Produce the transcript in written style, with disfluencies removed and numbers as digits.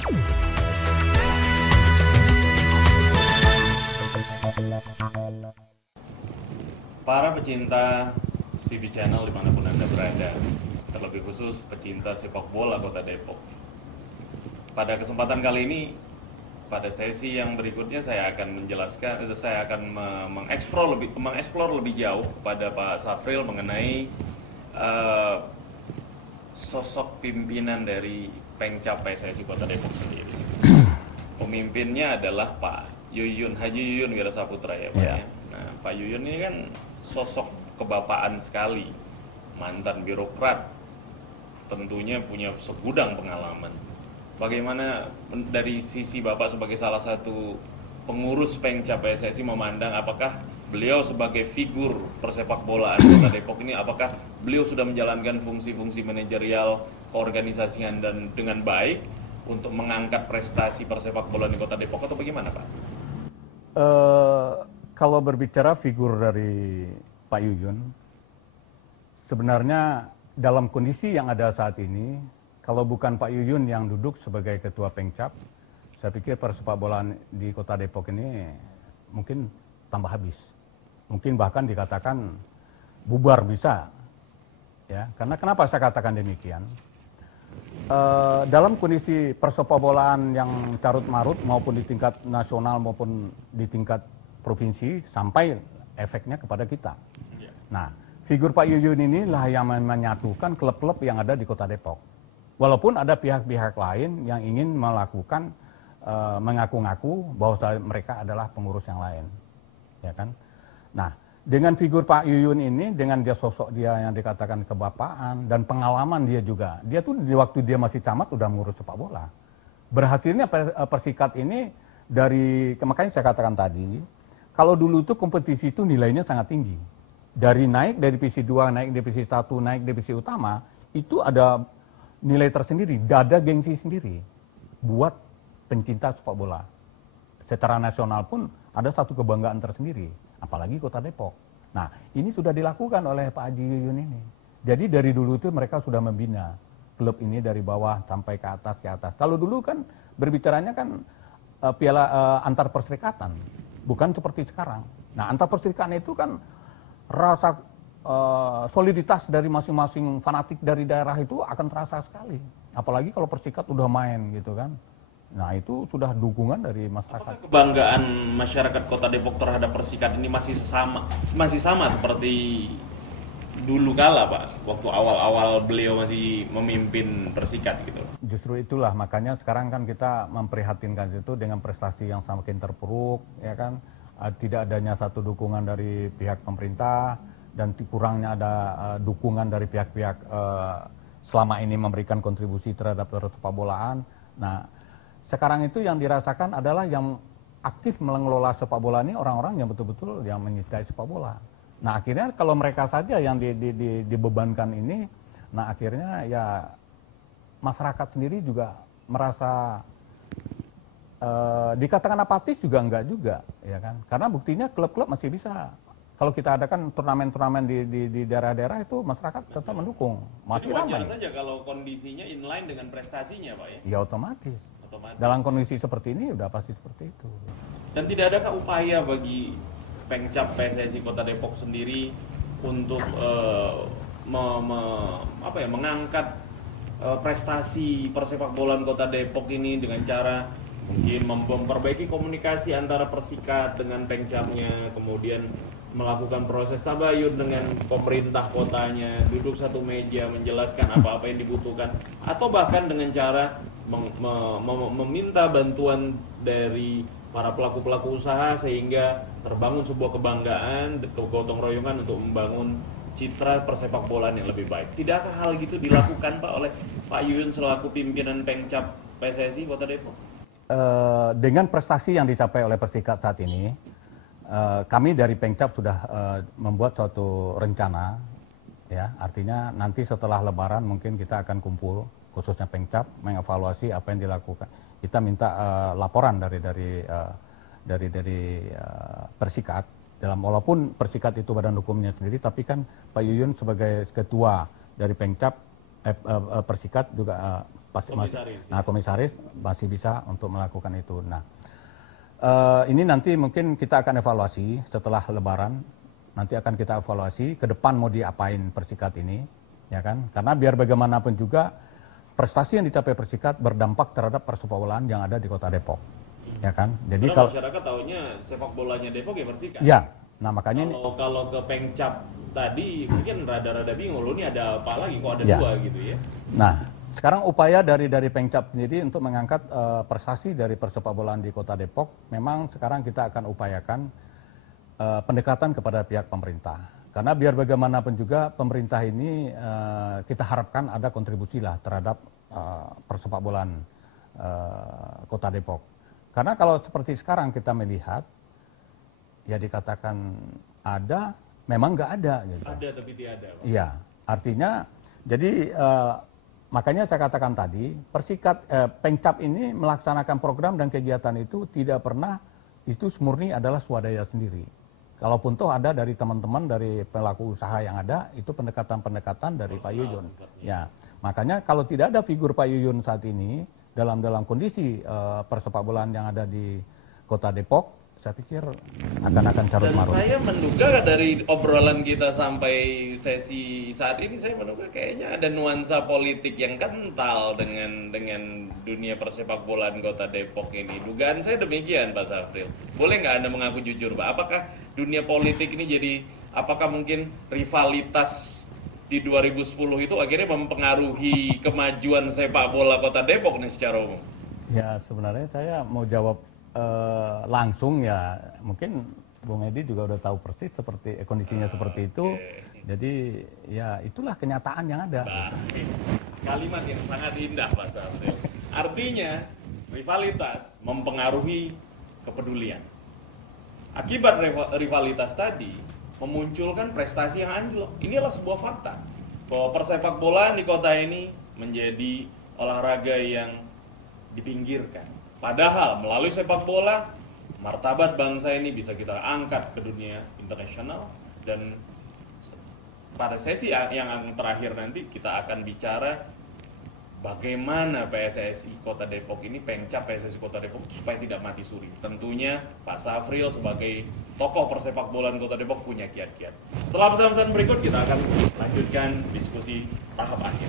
Para pecinta CV Channel dimanapun Anda berada, terlebih khusus pecinta sepak bola Kota Depok. Pada kesempatan kali ini, pada sesi yang berikutnya saya akan menjelaskan, saya akan mengeksplor lebih jauh kepada Pak Safril mengenai sosok pimpinan dari Pengcap PSSI Kota Depok sendiri. Pemimpinnya adalah Pak Yuyun, Haji Yuyun Wirasaputra ya Pak. Ya. Nah, Pak Yuyun ini kan sosok kebapaan sekali, mantan birokrat, tentunya punya segudang pengalaman. Bagaimana dari sisi Bapak sebagai salah satu pengurus Pengcap PSSI memandang apakah beliau sebagai figur persepak bolaan Kota Depok ini, apakah beliau sudah menjalankan fungsi-fungsi manajerial keorganisasian dan dengan baik untuk mengangkat prestasi persepak bolaan di Kota Depok atau bagaimana Pak? Kalau berbicara figur dari Pak Yuyun, sebenarnya dalam kondisi yang ada saat ini, kalau bukan Pak Yuyun yang duduk sebagai ketua Pengcap, saya pikir persepak bolaan di Kota Depok ini mungkin tambah habis. Mungkin bahkan dikatakan bubar bisa. Ya, karena kenapa saya katakan demikian? Dalam kondisi persepak bolaan yang carut marut maupun di tingkat nasional maupun di tingkat provinsi, sampai efeknya kepada kita. Nah, figur Pak Yuyun inilah yang menyatukan klub-klub yang ada di Kota Depok. Walaupun ada pihak-pihak lain yang ingin melakukan mengaku-ngaku bahwa mereka adalah pengurus yang lain, ya kan? Nah, dengan figur Pak Yuyun ini, dengan dia sosok dia yang dikatakan kebapaan dan pengalaman dia juga, dia tuh di waktu dia masih camat udah mengurus sepak bola. Berhasilnya Persikat ini makanya saya katakan tadi, kalau dulu tuh kompetisi itu nilainya sangat tinggi. Dari divisi 2, naik divisi 1, naik divisi utama, itu ada nilai tersendiri, ada gengsi sendiri buat pencinta sepak bola. Secara nasional pun ada satu kebanggaan tersendiri, apalagi Kota Depok. Nah, ini sudah dilakukan oleh Pak Haji Yuyun ini. Jadi dari dulu itu mereka sudah membina klub ini dari bawah sampai ke atas. Kalau dulu kan berbicaranya kan piala antar perserikatan, bukan seperti sekarang. Nah, antar perserikatan itu kan rasa soliditas dari masing-masing fanatik dari daerah itu akan terasa sekali. Apalagi kalau Persikat udah main gitu kan. Nah, itu sudah dukungan dari masyarakat. Apakah kebanggaan masyarakat Kota Depok terhadap Persikat ini masih sama seperti dulu kala Pak, waktu awal-awal beliau masih memimpin Persikat gitu? Justru itulah makanya sekarang kan kita memprihatinkan itu dengan prestasi yang semakin terpuruk, ya kan? Tidak adanya satu dukungan dari pihak pemerintah dan kurangnya ada dukungan dari pihak-pihak selama ini memberikan kontribusi terhadap sepak bolaan. Nah, sekarang itu yang dirasakan adalah yang aktif mengelola sepak bola ini orang-orang yang betul-betul yang mencintai sepak bola. Nah, akhirnya kalau mereka saja yang dibebankan ini, nah akhirnya ya masyarakat sendiri juga merasa dikatakan apatis juga enggak juga, ya kan? Karena buktinya klub-klub masih bisa. Kalau kita adakan turnamen-turnamen di daerah-daerah itu masyarakat tetap mendukung. Masih wajar ramai. saja kalau kondisinya inline dengan prestasinya Pak ya? Ya otomatis. Dalam kondisi seperti ini udah pasti seperti itu. Dan tidak adakah upaya bagi Pengcap PSSI Kota Depok sendiri untuk mengangkat prestasi persepak bolaan Kota Depok ini dengan cara mungkin memperbaiki komunikasi antara Persikat dengan Pengcapnya, kemudian melakukan proses tabayun dengan pemerintah kotanya, duduk satu meja menjelaskan apa-apa yang dibutuhkan, atau bahkan dengan cara meminta bantuan dari para pelaku-pelaku usaha sehingga terbangun sebuah kebanggaan, kegotong royongan untuk membangun citra persepak bolaan yang lebih baik. Tidakkah hal gitu dilakukan Pak oleh Pak Yuyun selaku pimpinan Pengcap PSSI Kota Depok? Dengan prestasi yang dicapai oleh Persikat saat ini, kami dari Pengcap sudah membuat suatu rencana, ya, artinya nanti setelah Lebaran mungkin kita akan kumpul, khususnya Pengcap, mengevaluasi apa yang dilakukan. Kita minta laporan dari Persikat, walaupun Persikat itu badan hukumnya sendiri, tapi kan Pak Yuyun sebagai ketua dari Pengcap Persikat juga pasti Komisaris, masih, komisaris masih bisa untuk melakukan itu. Nah, ini nanti mungkin kita akan evaluasi setelah Lebaran. Nanti akan kita evaluasi ke depan mau diapain Persikat ini, ya kan? Karena biar bagaimanapun juga prestasi yang dicapai Persikat berdampak terhadap persepak bolaan yang ada di Kota Depok, ya kan? Jadi kalau masyarakat tahunya sepak bolanya Depok ya Persikat. Ya, nah makanya kalau ke Pengcap tadi mungkin rada-rada bingung, loh ini ada apa lagi kok ada dua gitu ya. Nah, sekarang upaya dari Pengcap sendiri untuk mengangkat prestasi dari persepak bolaan di Kota Depok, memang sekarang kita akan upayakan pendekatan kepada pihak pemerintah. Karena biar bagaimanapun juga pemerintah ini kita harapkan ada kontribusi lah terhadap persepak bolaan Kota Depok. Karena kalau seperti sekarang kita melihat, ya dikatakan ada, memang nggak ada. Gitu. Ada tapi tidak ada. Iya, artinya jadi makanya saya katakan tadi, Pengcap ini melaksanakan program dan kegiatan itu tidak pernah itu murni adalah swadaya sendiri. Kalaupun toh ada dari teman-teman dari pelaku usaha yang ada, itu pendekatan-pendekatan dari Pak Yuyun. Ya, makanya kalau tidak ada figur Pak Yuyun saat ini dalam kondisi persepak bolaan yang ada di Kota Depok, saya pikir akan carut marut. Dan saya menduga dari obrolan kita sampai sesi saat ini, saya menduga kayaknya ada nuansa politik yang kental dengan dunia persepak bolaan Kota Depok ini. Dugaan saya demikian, Pak Safril. Boleh nggak Anda mengaku jujur, Pak? Apakah dunia politik ini apakah mungkin rivalitas di 2010 itu akhirnya mempengaruhi kemajuan sepak bola Kota Depok nih secara umum? Ya, sebenarnya saya mau jawab langsung ya, mungkin Bung Edi juga udah tahu persis kondisinya seperti itu. Jadi ya itulah kenyataan yang ada. Kalimat yang sangat indah, Pak Safril. Artinya rivalitas mempengaruhi kepedulian. Akibat rivalitas tadi memunculkan prestasi yang anjlok. Inilah sebuah fakta bahwa persepak bolaan di kota ini menjadi olahraga yang dipinggirkan. Padahal melalui sepak bola, martabat bangsa ini bisa kita angkat ke dunia internasional. Dan pada sesi yang terakhir nanti kita akan bicara bagaimana PSSI Kota Depok ini, Pengcap PSSI Kota Depok supaya tidak mati suri. Tentunya Pak Safril sebagai tokoh persepak bolaan Kota Depok punya kiat-kiat. Setelah pesan-pesan berikut kita akan lanjutkan diskusi tahap akhir.